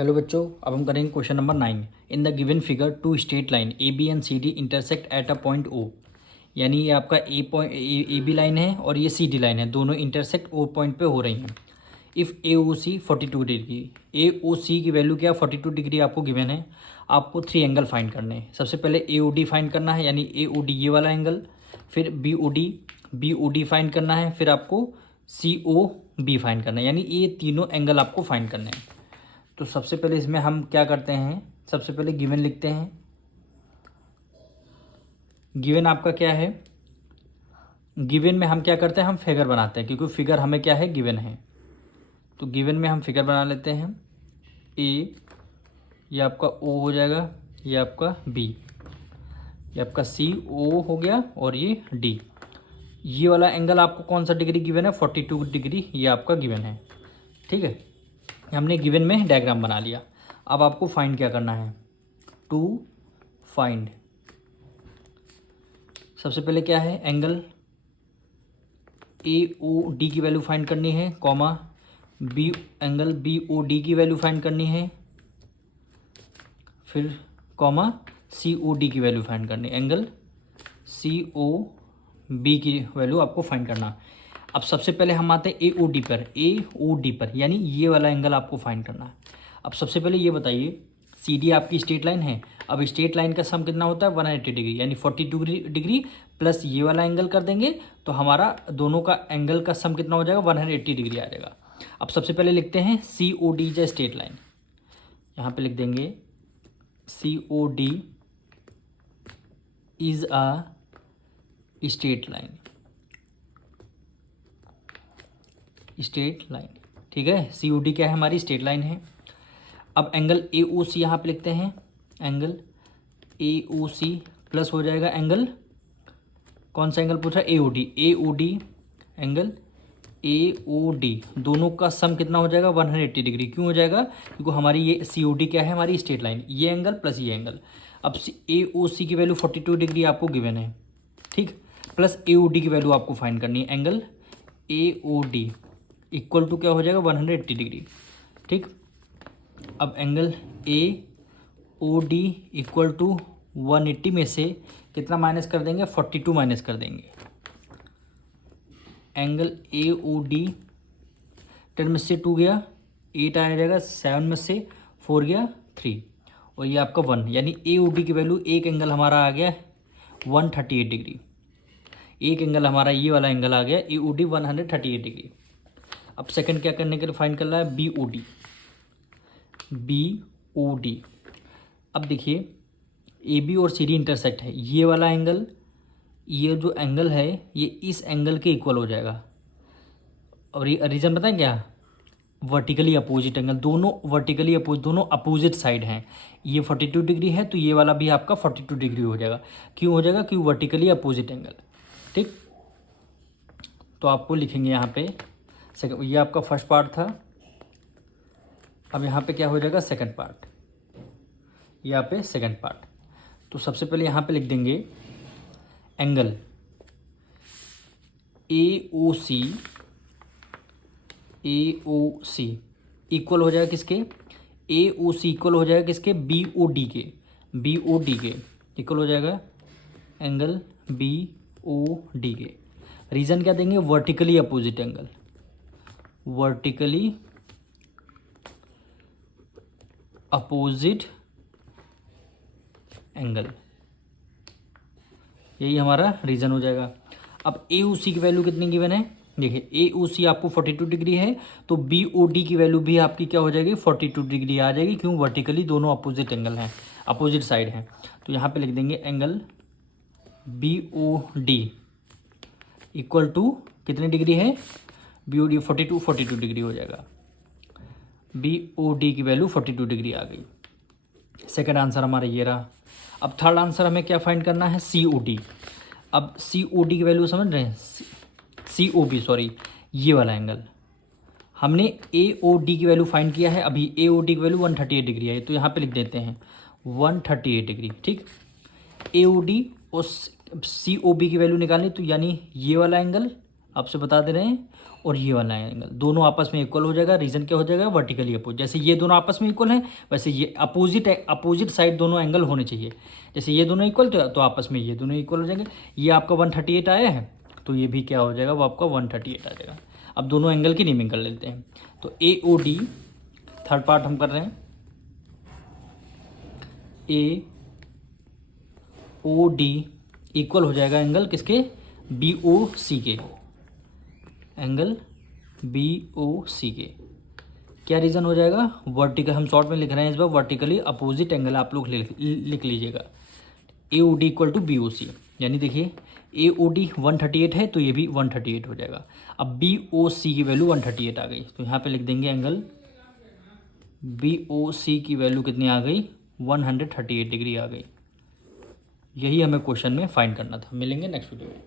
Hello बच्चों, अब हम करेंगे question number 9। In the given figure two straight line A B and C D intersect at a point O. यानी ये आपका ए बी लाइन है और ये सी डी लाइन है, दोनों इंटरसेक्ट ओ पॉइंट पे हो रही हैं। If A O C 42 degree, ए ओ सी की वैल्यू क्या 42 डिग्री आपको गिवन है। आपको 3 एंगल फाइंड करने हैं। सबसे पहले ए ओ डी फाइंड करना है, यानी ए ओ डी ये वाला एंगल, फिर बी ओ डी फाइंड करना है, फिर आपको सी ओ बी फाइंड करना है, यानी ये तीनों एंगल आपको फाइंड करने हैं। तो सबसे पहले इसमें हम क्या करते हैं, सबसे पहले गिवन लिखते हैं। गिवन आपका क्या है, गिवन में हम क्या करते हैं, हम फिगर बनाते हैं, क्योंकि फिगर हमें क्या है, गिवन है। तो गिवन में हम फिगर बना लेते हैं। ए, ये आपका ओ हो जाएगा, ये आपका बी, ये आपका सी ओ हो गया, और ये डी। ये वाला एंगल आपको कौन सा डिग्री गिवन है, 42 डिग्री ये आपका गिवन है। ठीक है, हमने गिवन में डायग्राम बना लिया। अब आपको फाइंड क्या करना है, टू फाइंड। सबसे पहले क्या है, एंगल ए ओ डी की वैल्यू फाइंड करनी है, comma B, angle B O D की वैल्यू फाइंड करनी है, फिर कॉमा सी ओ डी की वैल्यू फाइंड करनी है, एंगल सी ओ बी की वैल्यू आपको फाइंड करना। अब सबसे पहले हम आते हैं ए ओ डी पर, ए ओ डी पर, यानी ये वाला एंगल आपको फाइंड करना है। अब सबसे पहले ये बताइए, सी डी आपकी स्ट्रेट लाइन है। अब स्ट्रेट लाइन का सम कितना होता है, 180 डिग्री, यानी 42 डिग्री प्लस ये वाला एंगल कर देंगे तो हमारा दोनों का एंगल का सम कितना हो जाएगा, 180 डिग्री आ जाएगा। अब सबसे पहले लिखते हैं सी ओ डी या स्ट्रेट लाइन। यहाँ पे लिख देंगे C O D is a straight line, straight line. ठीक है, सी ओ डी क्या है, हमारी स्ट्रेट लाइन है। अब एंगल ए ओ सी यहाँ पे लिखते हैं, angle A O C plus हो जाएगा एंगल, कौन सा एंगल पूछा, A O D, A O D, angle A O D, दोनों का सम कितना हो जाएगा, 180 डिग्री। क्यों हो जाएगा, क्योंकि हमारी ये सी ओ डी क्या है, हमारी स्ट्रेट लाइन, ये एंगल प्लस ये एंगल। अब ए ओ सी की वैल्यू 42 डिग्री आपको गिवन है, ठीक, प्लस ए ओ डी की वैल्यू आपको फाइंड करनी है, angle A O D equal to क्या हो जाएगा, 180 डिग्री। ठीक, अब angle A O D equal to 180 में से कितना माइनस कर देंगे, 42 माइनस कर देंगे। एंगल ए ओ डी 10 में से 2 गया, 8 आ जाएगा, 7 में से 4 गया 3, और ये आपका 1, यानी ए ओ डी की वैल्यू, एक एंगल हमारा आ गया 138 डिग्री। एक एंगल हमारा ये वाला एंगल आ गया ए ओ डी 138 डिग्री। अब सेकंड क्या करने के लिए फाइंड कर रहा है, B O D, B O D. अब देखिए ए बी और सी डी इंटरसेक्ट है, ये वाला एंगल, ये जो एंगल है ये इस एंगल के इक्वल हो जाएगा। और ये रीज़न बताएं क्या, वर्टिकली अपोजिट एंगल, दोनों वर्टिकली अपोजिट, दोनों अपोजिट साइड हैं। ये 42 डिग्री है तो ये वाला भी आपका 42 डिग्री हो जाएगा। क्यों हो जाएगा, क्योंकि वर्टिकली अपोजिट एंगल। ठीक, तो आपको लिखेंगे यहाँ पे सेकंड, ये आपका फर्स्ट पार्ट था। अब यहाँ पे क्या हो जाएगा, सेकंड पार्ट, यहाँ पे सेकंड पार्ट। तो सबसे पहले यहाँ पे लिख देंगे angle A O C equal हो जाएगा किसके, ए ओ सी इक्वल हो जाएगा किसके, बी ओ डी के, बी ओ डी के इक्वल हो जाएगा एंगल बी ओ डी के। रीज़न क्या देंगे, vertically opposite angle, vertically opposite angle, यही हमारा रीज़न हो जाएगा। अब ए ओ सी की वैल्यू कितनी गिवन है, देखिए ए ओ सी आपको 42 डिग्री है, तो बी ओ डी की वैल्यू भी आपकी क्या हो जाएगी, 42 डिग्री आ जाएगी। क्यों, वर्टिकली दोनों अपोजिट एंगल हैं, अपोजिट साइड हैं। तो यहाँ पे लिख देंगे angle B O D equal to कितनी डिग्री है, बी ओ डी 42 डिग्री हो जाएगा। बी ओ डी की वैल्यू 42 डिग्री आ गई। सेकेंड आंसर हमारा ये रहा। अब थर्ड आंसर हमें क्या फाइंड करना है, सी ओ डी। अब सी ओ डी की वैल्यू समझ रहे हैं, सी ओ बी सॉरी, ये वाला एंगल हमने ए ओ डी की वैल्यू फाइंड किया है। अभी ए ओ डी की वैल्यू 138 डिग्री है, तो यहाँ पे लिख देते हैं 138 डिग्री। ठीक, ए ओ डी और सी ओ बी की वैल्यू निकालनी, तो यानी ये वाला एंगल आपसे बता दे रहे हैं, और ये वाला एंगल, दोनों आपस में इक्वल हो जाएगा। रीजन क्या हो जाएगा, वर्टिकली अपोज। जैसे ये दोनों आपस में इक्वल हैं, वैसे ये अपोजिट साइड दोनों एंगल होने चाहिए। जैसे ये दोनों इक्वल तो आपस में ये दोनों इक्वल हो जाएंगे। ये आपका 138 आया है, तो ये भी क्या हो जाएगा, वो आपका 138 आ जाएगा। अब दोनों एंगल की नेमिंग कर लेते हैं। तो ए ओ डी, थर्ड पार्ट हम कर रहे हैं, ए ओ डी इक्वल हो जाएगा एंगल किसके, बी ओ सी के, एंगल बी ओ सी के। क्या रीज़न हो जाएगा, वर्टिकल, हम शॉर्ट में लिख रहे हैं इस बार, वर्टिकली अपोजिट एंगल आप लोग लिख लीजिएगा। A O D equal to B O C, यानी देखिए ए ओ डी 138 है तो ये भी 138 हो जाएगा। अब बी ओ सी की वैल्यू 138 आ गई, तो यहाँ पे लिख देंगे एंगल बी ओ सी की वैल्यू कितनी आ गई, 138 डिग्री आ गई। यही हमें क्वेश्चन में फाइंड करना था। मिलेंगे नेक्स्ट वीडियो में।